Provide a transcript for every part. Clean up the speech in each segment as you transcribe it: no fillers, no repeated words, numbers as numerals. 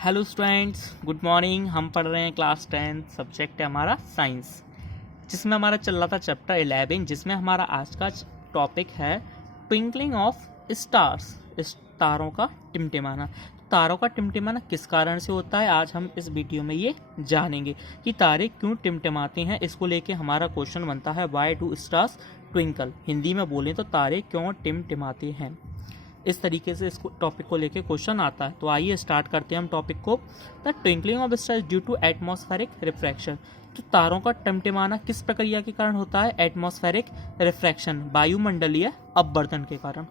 Hello students, good morning. हम पढ़ रहे हैं क्लास 10, सब्जेक्ट है हमारा साइंस, जिसमें हमारा चल रहा था चैप्टर 11, जिसमें हमारा आज का टॉपिक है ट्विंकलिंग ऑफ स्टार्स, इस तारों का टिमटिमाना। तारों का टिमटिमाना किस कारण से होता है, आज हम इस वीडियो में ये जानेंगे कि तारे क्यों टिमटिमाते हैं। इसको लेके हमारा क्वेश्चन बनता है why do stars twinkle. Hindi में बोलें तो तारे क्यों टिमटिमाते हैं। इस तरीके से इसको टॉपिक को लेके क्वेश्चन आता है। तो आइए स्टार्ट करते हैं हम टॉपिक को। The twinkling of stars due to atmospheric refraction. तो तारों का टिमटिमाना किस प्रक्रिया के कारण होता है? एटमॉस्फेरिक रिफ्रैक्शन, वायुमंडलीय अपवर्तन के कारण।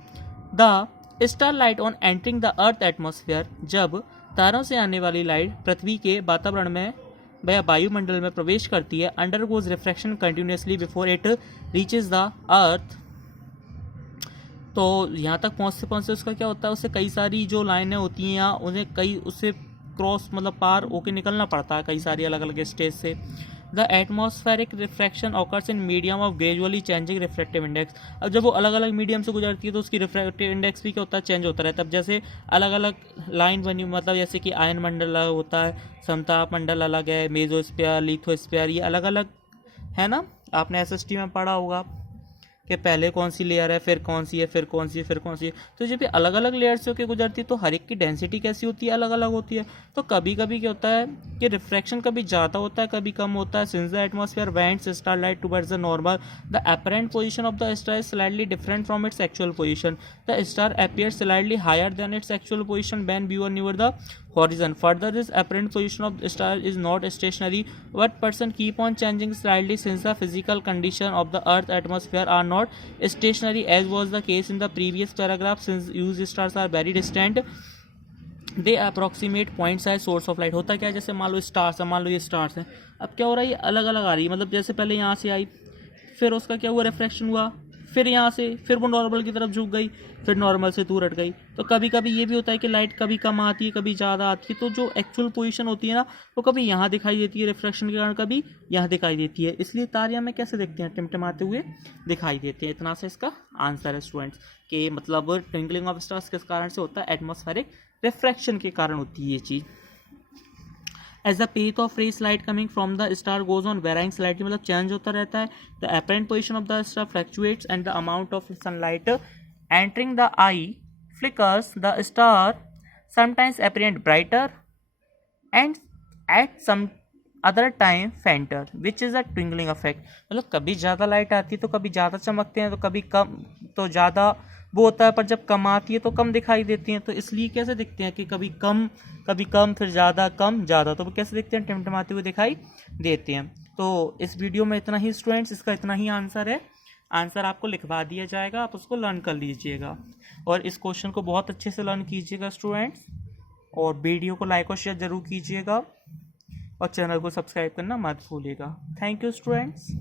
The star light on entering the earth atmosphere. जब तारों से आने वाली लाइट पृथ्वी के वातावरण में या वायुमंडल में प्रवेश करती है, undergoes refraction continuously before it reaches the earth. तो यहाँ तक पहुँचते उसका क्या होता है, उससे कई सारी जो लाइनें होती हैं उन्हें कई उससे क्रॉस पार होके निकलना पड़ता है कई सारी अलग अलग स्टेज से। The atmospheric refraction occurs in medium of gradually changing refractive index. अब जब वो अलग अलग मीडियम से गुजरती है तो उसकी रिफ्रैक्टिव इंडेक्स भी क्या होता है, चेंज होता रहता है। अब जैसे अलग अलग लाइन बनी, जैसे कि आयन मंडल अलग होता है, समताप मंडल अलग है, मेसोस्फीयर, लिथोस्फीयर, ये अलग अलग है ना। आपने एसएसटी में पढ़ा होगा कि पहले कौन सी लेयर है, फिर कौन सी है, फिर कौन सी है, फिर कौन सी है। तो जब ये अलग अलग लेयर से होकर गुजरती है तो हर एक की डेंसिटी कैसी होती है, अलग अलग होती है। तो कभी कभी क्या होता है कि रिफ्रैक्शन कभी ज़्यादा होता है, कभी कम होता है। Since the atmosphere bends star light towards the normal, the apparent position of the star is slightly different from its actual position. The star appears slightly higher than its actual position when viewed near the horizon. Further, this apparent position of the star is not stationary, but person keep on changing slightly since the physical condition of the Earth atmosphere are not stationary, as was the case in the previous paragraph. Since used stars are very distant, they approximate point size source of light. होता क्या है, जैसे मान लो stars है, मान लो ये stars हैं। अब क्या हो रहा है, ये अलग अलग आ रही है। जैसे पहले यहाँ से आई, फिर उसका क्या हुआ, रिफ्रैक्शन हुआ, फिर यहाँ से फिर वो नॉर्मल की तरफ झुक गई, फिर नॉर्मल से दूर हट गई। तो कभी कभी ये भी होता है कि लाइट कभी कम आती है, कभी ज़्यादा आती है। तो जो एक्चुअल पोजीशन होती है ना, वो कभी यहाँ दिखाई देती है रिफ्रैक्शन के कारण, कभी यहाँ दिखाई देती है। इसलिए तारे हमें कैसे देखते हैं, टिमटिमाते हुए दिखाई देते हैं। इतना से इसका आंसर है स्टूडेंट्स कि ट्विंकलिंग ऑफ स्टार्स किस कारण से होता है, एटमॉस्फेरिक रिफ्रैक्शन के कारण होती है ये चीज़। As the path of rays light coming from the star goes on varying slightly, change होता रहता है। The apparent position of the star fluctuates and the amount of sunlight entering the eye flickers. The star sometimes apparent brighter and at some other time fainter, which is a twinkling effect। कभी ज़्यादा light आती है तो कभी ज़्यादा चमकते हैं, तो कभी कम तो ज़्यादा वो होता है, पर जब कम आती है तो कम दिखाई देती हैं। तो इसलिए कैसे दिखते हैं कि कभी कम फिर ज़्यादा, कम ज़्यादा, तो वो कैसे दिखते हैं, टिमटिमाते हुए दिखाई देते हैं। तो इस वीडियो में इतना ही स्टूडेंट्स, इसका इतना ही आंसर है। आंसर आपको लिखवा दिया जाएगा, आप उसको लर्न कर लीजिएगा और इस क्वेश्चन को बहुत अच्छे से लर्न कीजिएगा स्टूडेंट्स। और वीडियो को लाइक और शेयर ज़रूर कीजिएगा और चैनल को सब्सक्राइब करना मत भूलिएगा। Thank you students.